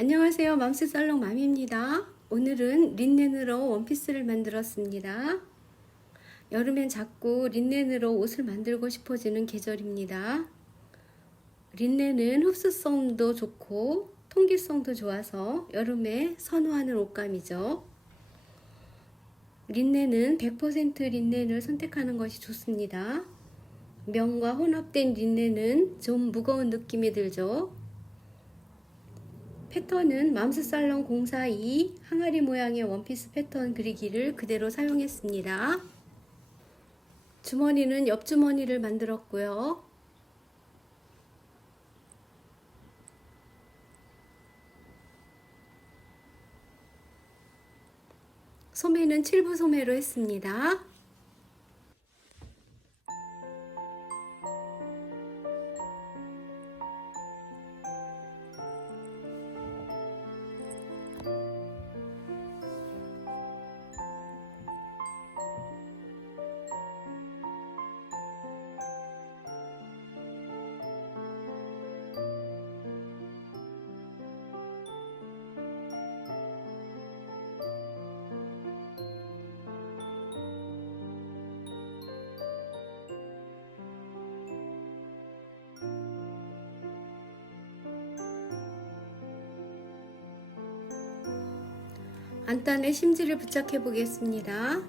안녕하세요. 맘스살롱 맘입니다. 오늘은 린넨으로 원피스를 만들었습니다. 여름엔 자꾸 린넨으로 옷을 만들고 싶어지는 계절입니다. 린넨은 흡수성도 좋고 통기성도 좋아서 여름에 선호하는 옷감이죠. 린넨은 100% 린넨을 선택하는 것이 좋습니다. 면과 혼합된 린넨은 좀 무거운 느낌이 들죠. 패턴은 맘스살롱 042 항아리 모양의 원피스 패턴 그리기를 그대로 사용했습니다. 주머니는 옆주머니를 만들었고요. 소매는 7부 소매로 했습니다. 안단에 심지를 부착해 보겠습니다.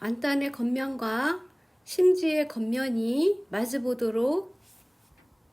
안단의 겉면과 심지의 겉면이 마주보도록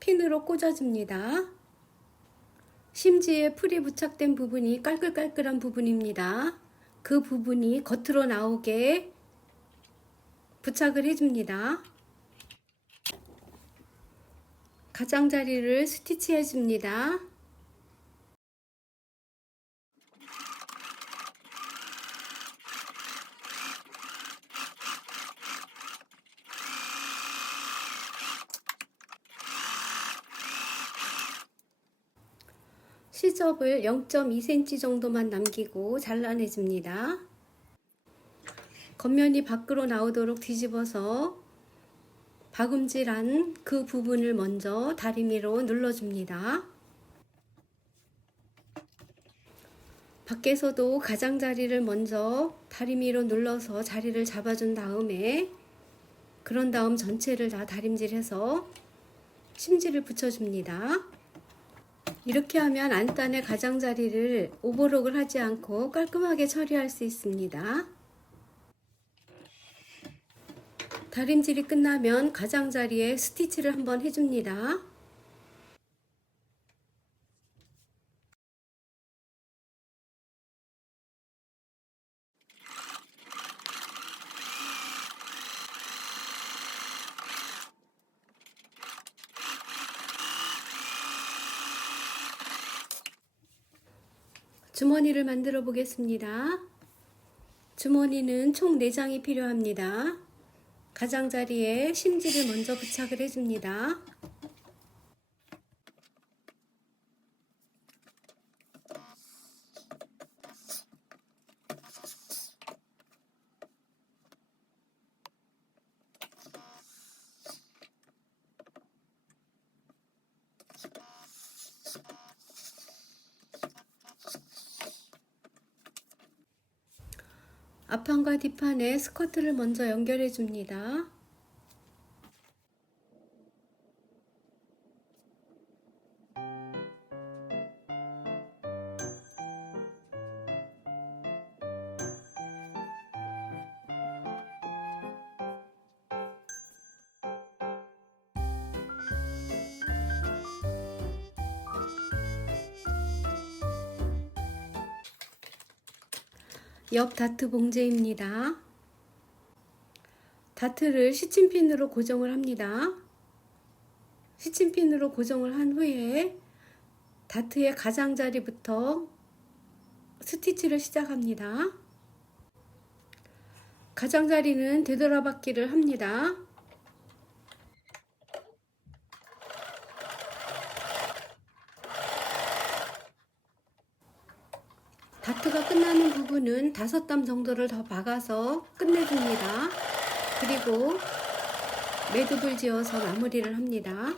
핀으로 꽂아줍니다. 심지에 풀이 부착된 부분이 깔끌깔끌한 부분입니다. 그 부분이 겉으로 나오게 부착을 해줍니다. 가장자리를 스티치 해줍니다. 시접을 0.2cm 정도만 남기고 잘라내줍니다. 겉면이 밖으로 나오도록 뒤집어서 박음질한 그 부분을 먼저 다리미로 눌러줍니다. 밖에서도 가장자리를 먼저 다리미로 눌러서 자리를 잡아준 다음에 그런 다음 전체를 다 다림질해서 심지를 붙여줍니다. 이렇게 하면 안단의 가장자리를 오버록을 하지 않고 깔끔하게 처리할 수 있습니다. 다림질이 끝나면 가장자리에 스티치를 한번 해줍니다. 주머니를 만들어 보겠습니다. 주머니는 총 4장이 필요합니다. 가장자리에 심지를 먼저 부착을 해줍니다. 앞판과 뒷판에 스커트를 먼저 연결해 줍니다. 옆 다트 봉제입니다. 다트를 시침핀으로 고정을 합니다. 시침핀으로 고정을 한 후에 다트의 가장자리부터 스티치를 시작합니다. 가장자리는 되돌아받기를 합니다. 다트가 끝나는 부분은 5땀 정도를 더 박아서 끝내줍니다. 그리고 매듭을 지어서 마무리를 합니다.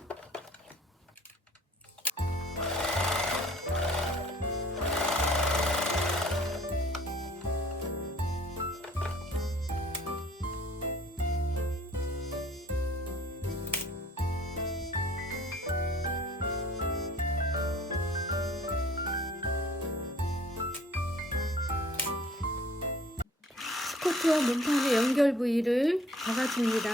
스커트와 몸판의 연결 부위를 박아줍니다.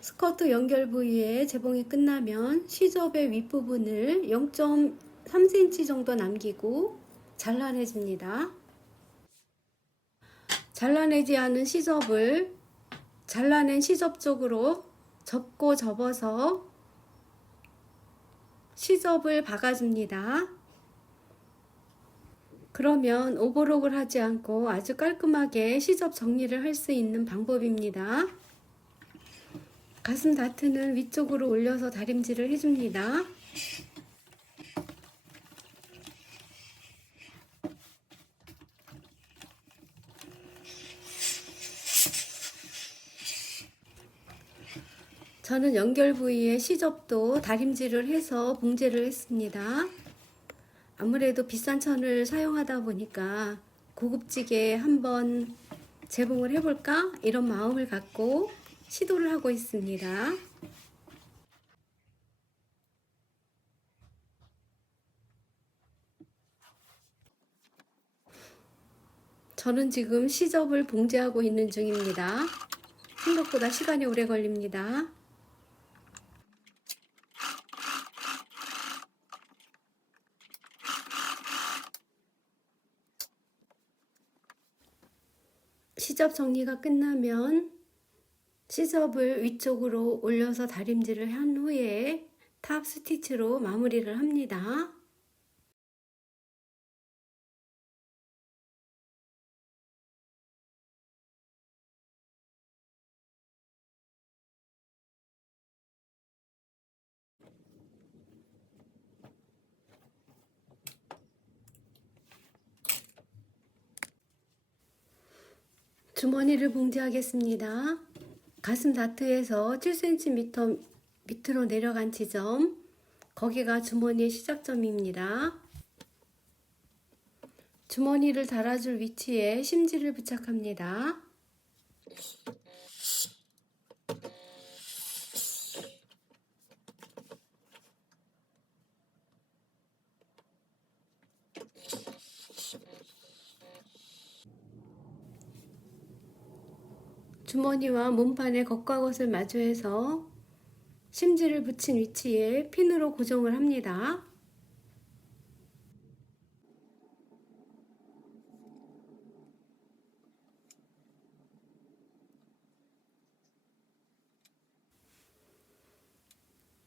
스커트 연결 부위에 재봉이 끝나면 시접의 윗부분을 0.3cm 정도 남기고 잘라내줍니다. 잘라내지 않은 시접을 잘라낸 시접 쪽으로 접고 접어서 시접을 박아줍니다. 그러면 오버록을 하지 않고 아주 깔끔하게 시접 정리를 할 수 있는 방법입니다. 가슴 다트는 위쪽으로 올려서 다림질을 해줍니다. 저는 연결 부위에 시접도 다림질을 해서 봉제를 했습니다. 아무래도 비싼 천을 사용하다 보니까 고급지게 한번 재봉을 해볼까? 이런 마음을 갖고 시도를 하고 있습니다. 저는 지금 시접을 봉제하고 있는 중입니다. 생각보다 시간이 오래 걸립니다. 시접 정리가 끝나면 시접을 위쪽으로 올려서 다림질을 한 후에 탑 스티치로 마무리를 합니다. 주머니를 봉제하겠습니다. 가슴 다트에서 7cm 밑으로 내려간 지점, 거기가 주머니의 시작점입니다. 주머니를 달아줄 위치에 심지를 부착합니다. 주머니와 몸판의 겉과 겉을 마주해서 심지를 붙인 위치에 핀으로 고정을 합니다.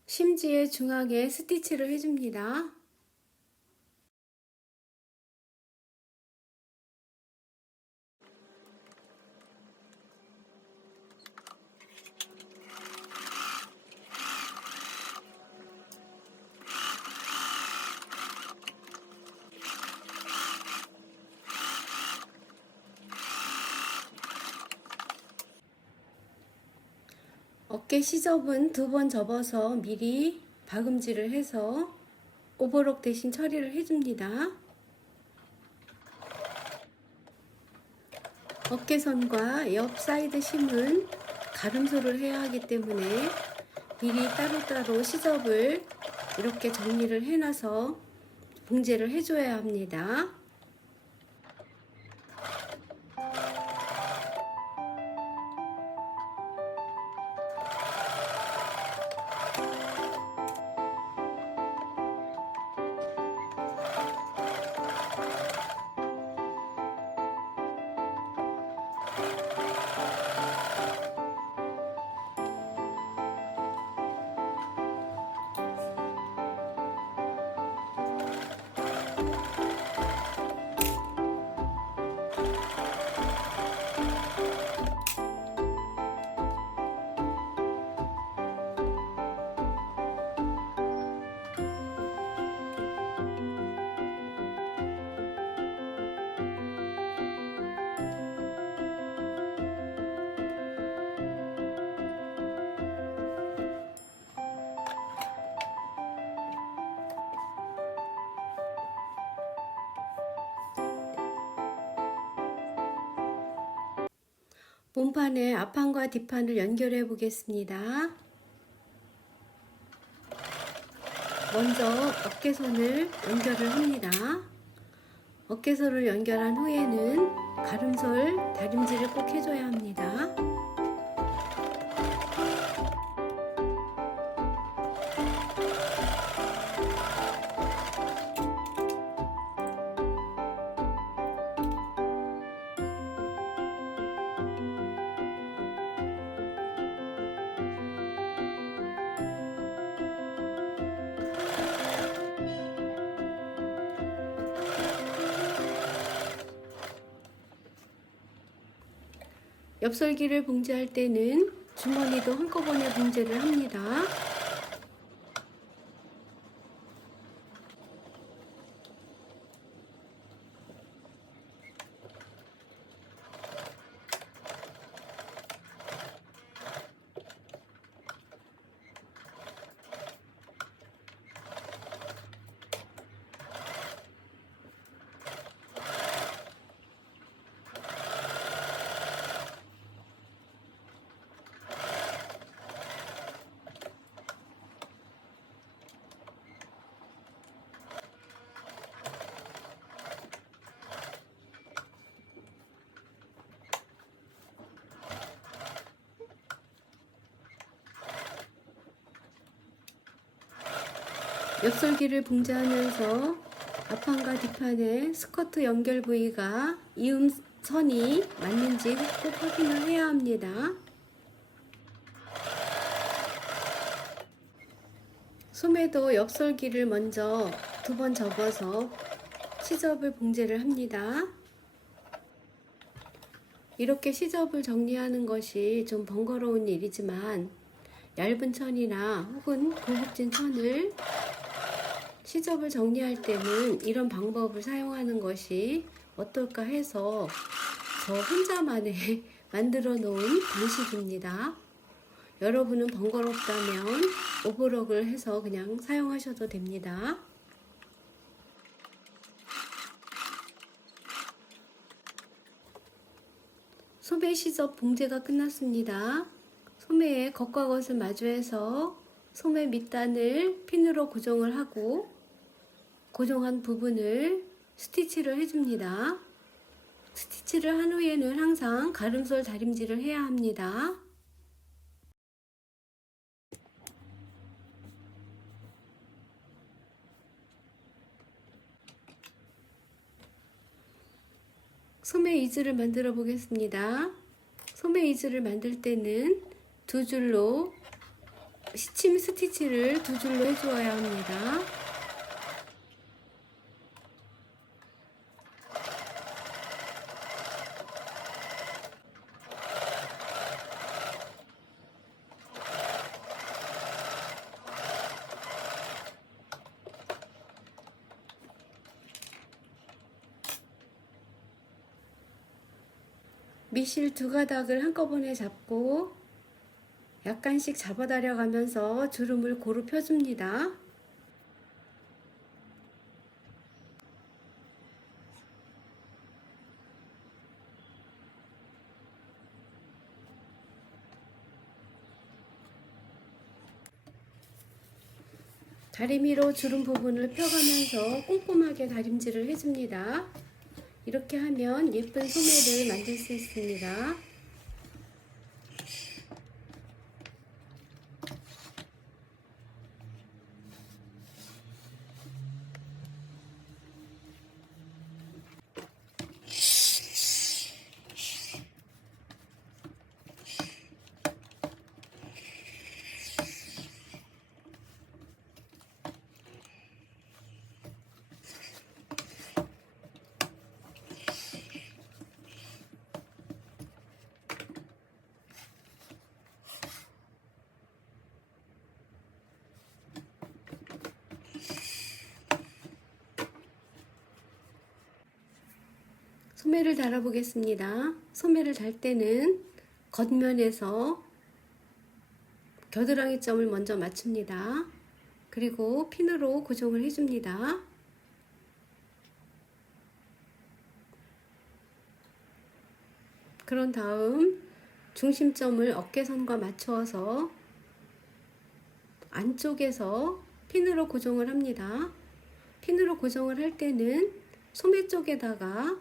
심지의 중앙에 스티치를 해줍니다. 어깨 시접은 2번 접어서 미리 박음질을 해서 오버록 대신 처리를 해줍니다. 어깨선과 옆 사이드 심은 가름소를 해야 하기 때문에 미리 따로따로 시접을 이렇게 정리를 해놔서 봉제를 해줘야 합니다. 몸판에 앞판과 뒷판을 연결해 보겠습니다. 먼저 어깨선을 연결을 합니다. 어깨선을 연결한 후에는 가름솔 다림질을 꼭 해줘야 합니다. 엽설기를 봉제할 때는 주머니도 한꺼번에 봉제를 합니다. 엽설기를 봉제하면서 앞판과 뒷판의 스커트 연결 부위가 이음선이 맞는지 꼭 확인을 해야 합니다. 소매도 엽설기를 먼저 2번 접어서 시접을 봉제를 합니다. 이렇게 시접을 정리하는 것이 좀 번거로운 일이지만 얇은 천이나 혹은 굴곡진 천을 시접을 정리할 때는 이런 방법을 사용하는 것이 어떨까 해서 저 혼자만의 만들어 놓은 방식입니다. 여러분은 번거롭다면 오버럭을 해서 그냥 사용하셔도 됩니다. 소매 시접 봉제가 끝났습니다. 소매의 겉과 겉을 마주해서 소매 밑단을 핀으로 고정을 하고 고정한 부분을 스티치를 해줍니다. 스티치를 한 후에는 항상 가름솔 다림질을 해야 합니다. 소매 이즈를 만들어 보겠습니다. 소매 이즈를 만들 때는 2줄로 시침 스티치를 2줄로 해주어야 합니다. 밑실 2가닥을 한꺼번에 잡고 약간씩 잡아다려 가면서 주름을 고루 펴줍니다. 다리미로 주름 부분을 펴가면서 꼼꼼하게 다림질을 해줍니다. 이렇게 하면 예쁜 소매를 만들 수 있습니다. 소매를 달아 보겠습니다. 소매를 달 때는 겉면에서 겨드랑이 점을 먼저 맞춥니다. 그리고 핀으로 고정을 해줍니다. 그런 다음 중심점을 어깨선과 맞추어서 안쪽에서 핀으로 고정을 합니다. 핀으로 고정을 할 때는 소매 쪽에다가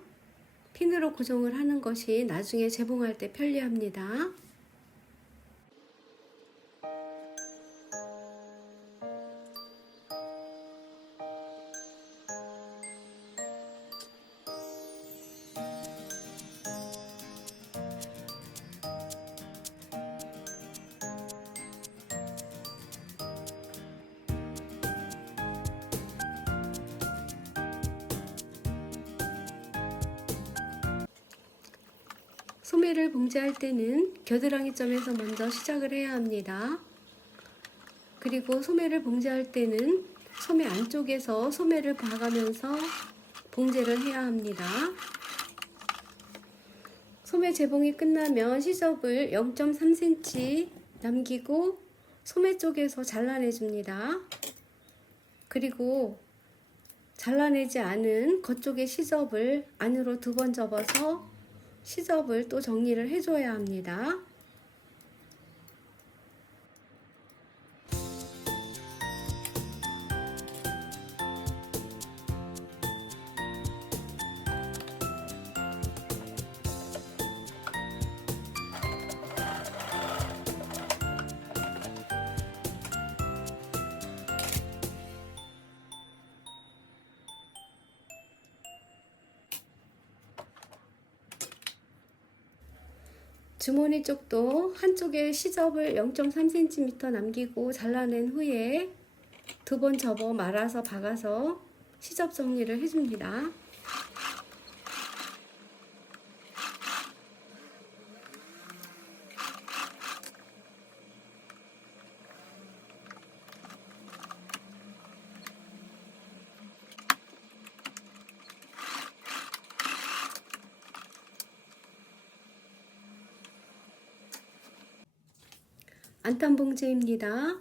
핀으로 고정을 하는 것이 나중에 재봉할 때 편리합니다. 소매를 봉제할 때는 겨드랑이 점에서 먼저 시작을 해야 합니다. 그리고 소매를 봉제할 때는 소매 안쪽에서 소매를 봐가면서 봉제를 해야 합니다. 소매 재봉이 끝나면 시접을 0.3cm 남기고 소매 쪽에서 잘라내 줍니다. 그리고 잘라내지 않은 겉쪽의 시접을 안으로 2번 접어서 시접을 또 정리를 해줘야 합니다. 주머니 쪽도 한쪽에 시접을 0.3cm 남기고 잘라낸 후에 2번 접어 말아서 박아서 시접 정리를 해줍니다. 안탄 봉제입니다.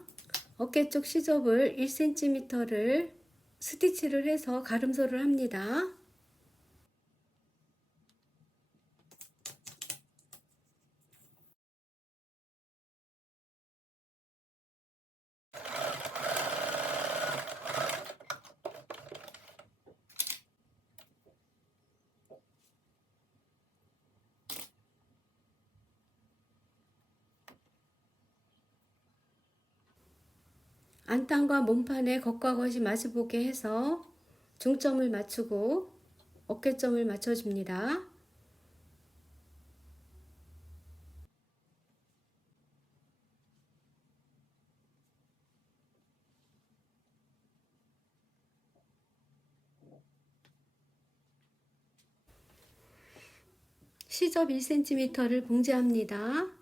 어깨 쪽 시접을 1cm를 스티치를 해서 가름소를 합니다. 안탄과 몸판의 겉과 겉이 마주보게 해서 중점을 맞추고 어깨점을 맞춰줍니다. 시접 1cm를 봉제합니다.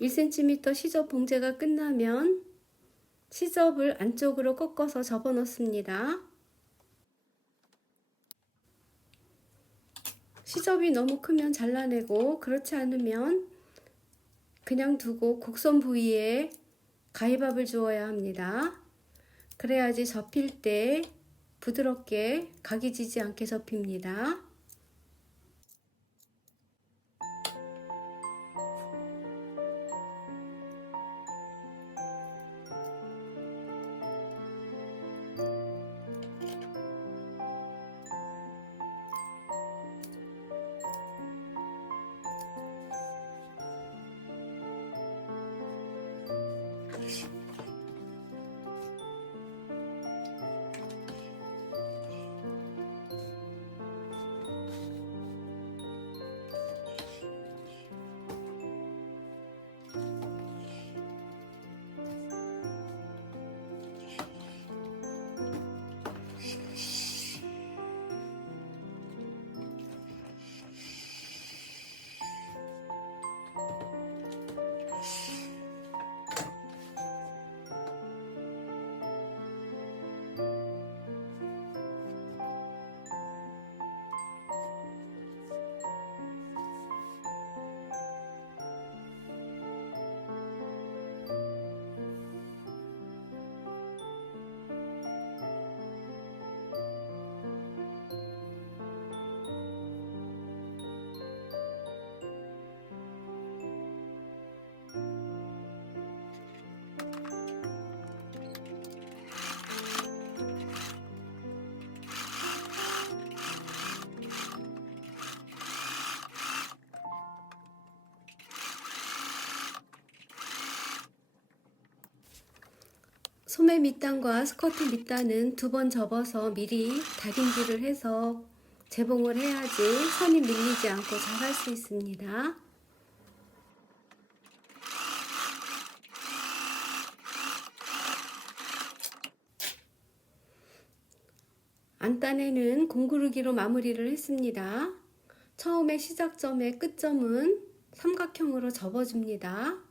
(1cm) 시접 봉제가 끝나면 시접을 안쪽으로 꺾어서 접어 넣습니다. 시접이 너무 크면 잘라내고 그렇지 않으면 그냥 두고 곡선 부위에 가위밥을 주어야 합니다. 그래야지 접힐 때 부드럽게 각이 지지 않게 접힙니다. 소매 밑단과 스커트 밑단은 2번 접어서 미리 다림질을 해서 재봉을 해야지 선이 밀리지 않고 잘 할 수 있습니다. 안단에는 공구르기로 마무리를 했습니다. 처음에 시작점의 끝점은 삼각형으로 접어줍니다.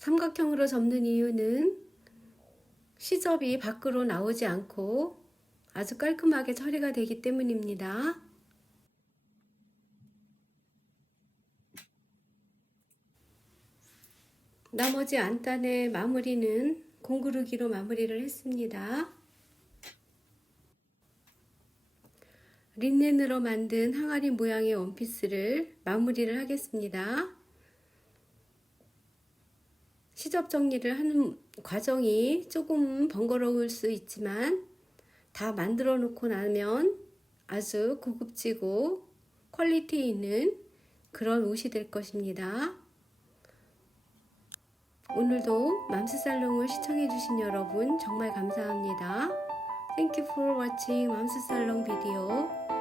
삼각형으로 접는 이유는 시접이 밖으로 나오지 않고 아주 깔끔하게 처리가 되기 때문입니다. 나머지 안단의 마무리는 공구르기로 마무리를 했습니다. 린넨으로 만든 항아리 모양의 원피스를 마무리를 하겠습니다. 시접 정리를 하는 과정이 조금 번거로울 수 있지만 다 만들어 놓고 나면 아주 고급지고 퀄리티 있는 그런 옷이 될 것입니다. 오늘도 맘스살롱을 시청해 주신 여러분 정말 감사합니다. Thank you for watching 맘스살롱 비디오.